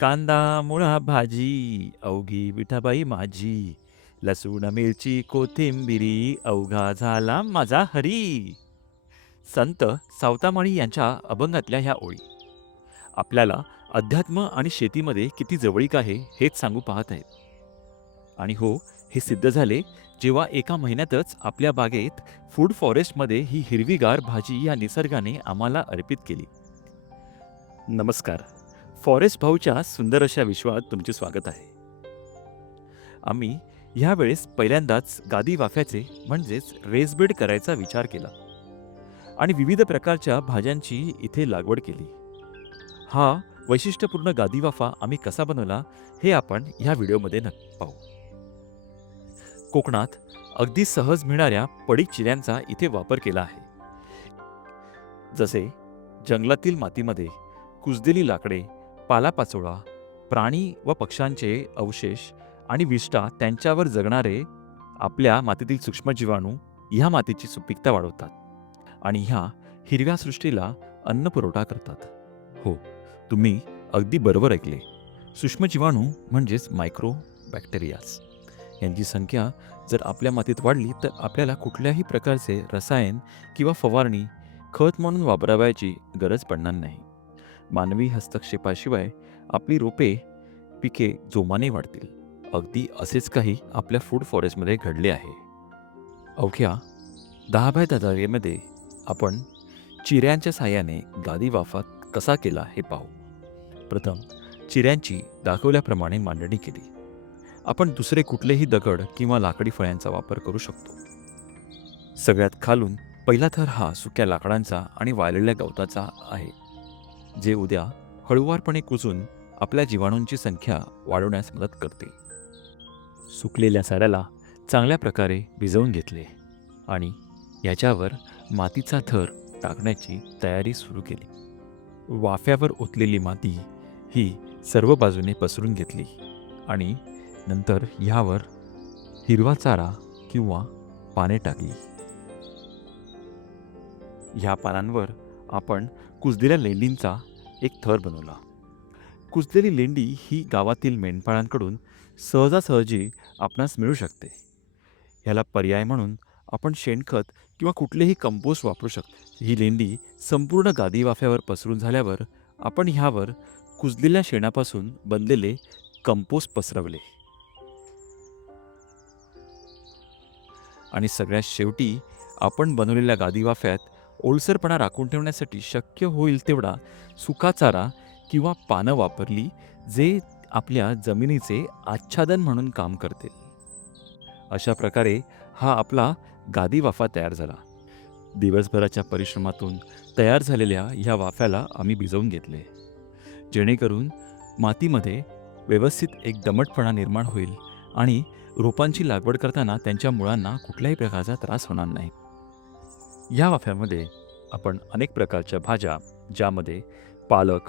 कांदा मुळा भाजी अवघी विठाबाई माझी. लसूण मिरची कोथिंबिरी अवघा झाला माझा हरी. संत सावतामाळी यांच्या अभंगातल्या ह्या ओळी. आपल्याला अध्यात्म आणि शेतीमध्ये किती जवळीक आहे हेच सांगू पाहत आहेत. आणि हो हे सिद्ध झाले जेव्हा एका महिन्यातच आपल्या बागेत फूड फॉरेस्टमध्ये ही हिरवीगार भाजी या निसर्गाने आम्हाला अर्पित केली. नमस्कार. फॉरेस्ट भाऊच्या सुंदर अशा विश्वात तुमचे स्वागत आहे. आम्ही ह्यावेळेस पहिल्यांदाच गादी वाफ्याचे म्हणजेच रेसबेड करायचा विचार केला आणि विविध प्रकारच्या भाज्यांची इथे लागवड केली. हा वैशिष्ट्यपूर्ण गादी वाफा आम्ही कसा बनवला हे आपण ह्या व्हिडिओमध्ये नक्की पाहू. कोकणात अगदी सहज मिळणाऱ्या पडीक चिऱ्यांचा इथे वापर केला आहे. जसे जंगलातील मातीमध्ये कुजलेली लाकडे पालापाचोळा प्राणी व पक्ष्यांचे अवशेष आणि विष्ठा त्यांच्यावर जगणारे आपल्या मातीतील सूक्ष्मजीवाणू ह्या मातीची सुपीकता वाढवतात आणि ह्या हिरव्या सृष्टीला अन्न पुरवठा करतात. हो तुम्ही अगदी बरोबर ऐकले. सूक्ष्मजीवाणू म्हणजेच मायक्रो बॅक्टेरियाज यांची संख्या जर आपल्या मातीत वाढली तर आपल्याला कुठल्याही प्रकारचे रसायन किंवा फवारणी खत म्हणून वापरावयाची गरज पडणार नाही. मानवी हस्तक्षेपाशिवाय आपली रोपे पिके जोमाने वाढतील. अगदी असेच काही आपल्या फूड फॉरेस्टमध्ये घडले आहे. अवघ्या दहा बाय दहा आपण चिऱ्यांच्या साह्याने गादी वाफा कसा केला हे पाहू. प्रथम चिऱ्यांची दाखवल्याप्रमाणे मांडणी केली. आपण दुसरे कुठलेही दगड किंवा लाकडी फळ्यांचा वापर करू शकतो. सगळ्यात खालून पहिला थर हा सुक्या लाकडांचा आणि वाळलेल्या गवताचा आहे. जे उद्या हळुवारपणे कुजून आपल्या जीवाणूंची संख्या वाढवण्यास मदत करते. सुकलेल्या साड्याला चांगल्या प्रकारे भिजवून घेतले आणि याच्यावर मातीचा थर टाकण्याची तयारी सुरू केली. वाफ्यावर ओतलेली माती ही सर्व बाजूने पसरून घेतली आणि नंतर ह्यावर हिरवा चारा किंवा पाने टाकली. ह्या पानांवर आपण कुजलेल्या लेंडींचा एक थर बनवला. कुजलेली लेंडी ही गावातील मेंढपाळांकडून सहजासहजी आपणास मिळू शकते. ह्याला पर्याय म्हणून आपण शेणखत किंवा कुठलेही कंपोस्ट वापरू शकतो. ही लेंडी संपूर्ण गादी वाफ्यावर पसरून झाल्यावर आपण ह्यावर कुजलेल्या शेणापासून बनलेले कंपोस्ट पसरवले. आणि सगळ्यात शेवटी आपण बनवलेल्या गादी वाफ्यात ओलसरपणा राखून ठेवण्यासाठी शक्य होईल तेवढा सुका चारा किंवा पानं वापरली जे आपल्या जमिनीचे आच्छादन म्हणून काम करते. अशा प्रकारे हा आपला गादी वाफा तयार झाला. दिवसभराच्या परिश्रमातून तयार झालेल्या ह्या वाफ्याला आम्ही भिजवून घेतले. जेणेकरून मातीमध्ये व्यवस्थित एक दमटपणा निर्माण होईल आणि रोपांची लागवड करताना त्यांच्या मुळांना कुठल्याही प्रकारचा त्रास होणार नाही. या वाफ्यामध्ये आपण अनेक प्रकारच्या भाज्या ज्यामध्ये पालक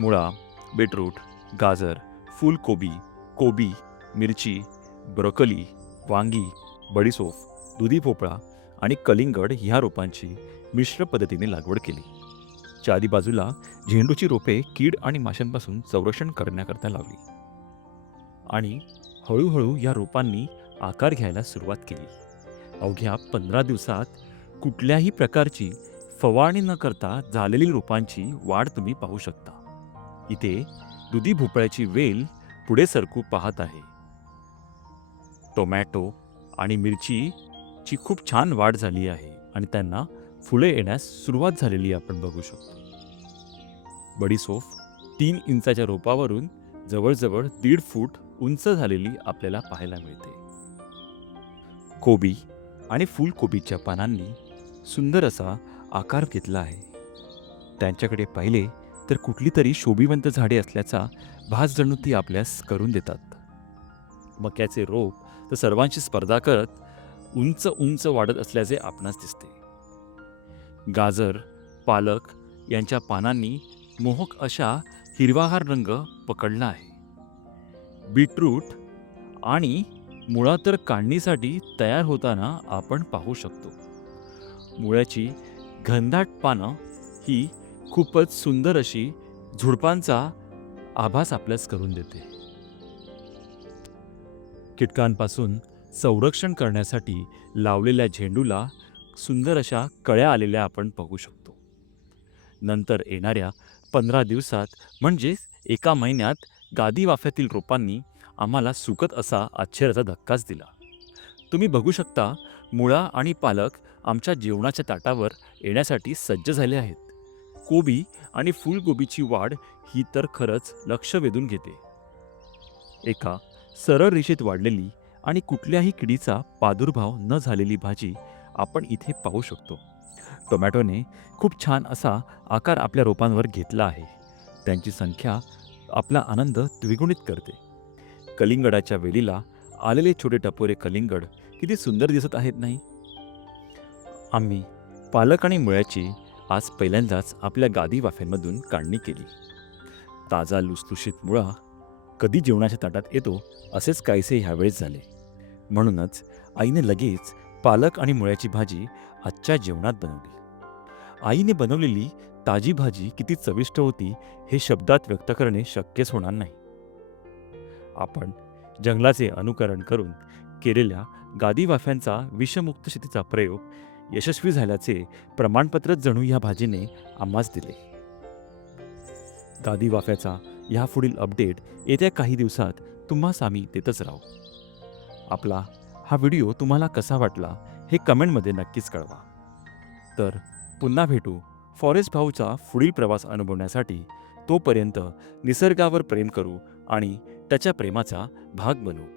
मुळा बीटरूट गाजर फुलकोबी कोबी मिरची ब्रोकली वांगी बडीसोफ दुधी भोपळा आणि कलिंगड ह्या रोपांची मिश्र पद्धतीने लागवड केली. चारी बाजूला झेंडूची रोपे कीड आणि माशांपासून संरक्षण करण्याकरता लावली. आणि हळूहळू या रोपांनी आकार घ्यायला सुरुवात केली. अवघ्या पंधरा दिवसात कुठल्याही प्रकारची फवारणी न करता झालेली रोपांची वाढ तुम्ही पाहू शकता. इथे दुधी भोपळ्याची वेल पुढे सरकू पाहत आहे. टोमॅटो आणि मिरचीची खूप छान वाढ झाली आहे आणि त्यांना फुले येण्यास सुरुवात झालेली आपण बघू शकतो. बडीसोफ तीन इंचाच्या रोपावरून जवळजवळ दीड फूट उंच झालेली आपल्याला पाहायला मिळते. कोबी आणि फुलकोबीच्या पानांनी सुंदर असा आकार घेतला आहे. त्यांच्याकडे पाहिले तर कुठली तरी शोभिवंत झाडे असल्याचा भास जणू ती आपल्यास करून देतात. मक्याचे रोप तर सर्वांशी स्पर्धा करत उंच उंच वाढत असल्याचे आपणास दिसते. गाजर पालक यांच्या पानांनी मोहक अशा हिरवाहार रंग पकडला आहे. बीटरूट आणि मुळा तर काढणीसाठी तयार होताना आपण पाहू शकतो. मुळ्याची घनदाट पानं ही खूपच सुंदर अशी झुडपांचा आभास आपल्यास करून देते. कीटकांपासून संरक्षण करण्यासाठी लावलेल्या झेंडूला सुंदर अशा कळ्या आलेल्या आपण बघू शकतो. नंतर येणाऱ्या पंधरा दिवसात म्हणजेच एका महिन्यात गादी वाफ्यातील रोपांनी आम्हाला सुकत असा आश्चर्याचा धक्काच दिला. तुम्ही बघू शकता मुळा आणि पालक आमच्या जेवणाच्या ताटावर येण्यासाठी सज्ज झाले आहेत. कोबी आणि फुलगोबीची वाढ ही तर खरंच लक्ष वेधून घेते. एका सरळ रेषेत वाढलेली आणि कुठल्याही किडीचा प्रादुर्भाव न झालेली भाजी आपण इथे पाहू शकतो. टोमॅटोने खूप छान असा आकार आपल्या रोपांवर घेतला आहे. त्यांची संख्या आपला आनंद द्विगुणित करते. कलिंगडाच्या वेलीला आलेले छोटे टपोरे कलिंगड किती सुंदर दिसत आहेत नाही? आम्ही पालक आणि मुळ्याची आज पहिल्यांदाच आपल्या गादी वाफ्यांमधून काढणी केली. ताजा लुसलुशीत मुळा कधी जेवणाच्या ताटात येतो असेच काहीसे ह्यावेळेस झाले. म्हणूनच आईने लगेच पालक आणि मुळ्याची भाजी आजच्या जेवणात बनवली. आईने बनवलेली ताजी भाजी किती चविष्ट होती हे शब्दात व्यक्त करणे शक्यच होणार नाही. आपण जंगलाचे अनुकरण करून केलेल्या गादी वाफ्यांचा विषमुक्त शेतीचा प्रयोग यशस्वी झाल्याचे प्रमाणपत्रच जणू या भाजीने आम्हास दिले. दादी वाफ्याचा ह्यापुढील अपडेट येत्या काही दिवसात तुम्हास आम्ही देतच राहू. आपला हा व्हिडिओ तुम्हाला कसा वाटला हे कमेंटमध्ये नक्कीच कळवा. तर पुन्हा भेटू फॉरेस्ट भाऊचा पुढील प्रवास अनुभवण्यासाठी तोपर्यंत निसर्गावर प्रेम करू आणि त्याच्या प्रेमाचा भाग बनू.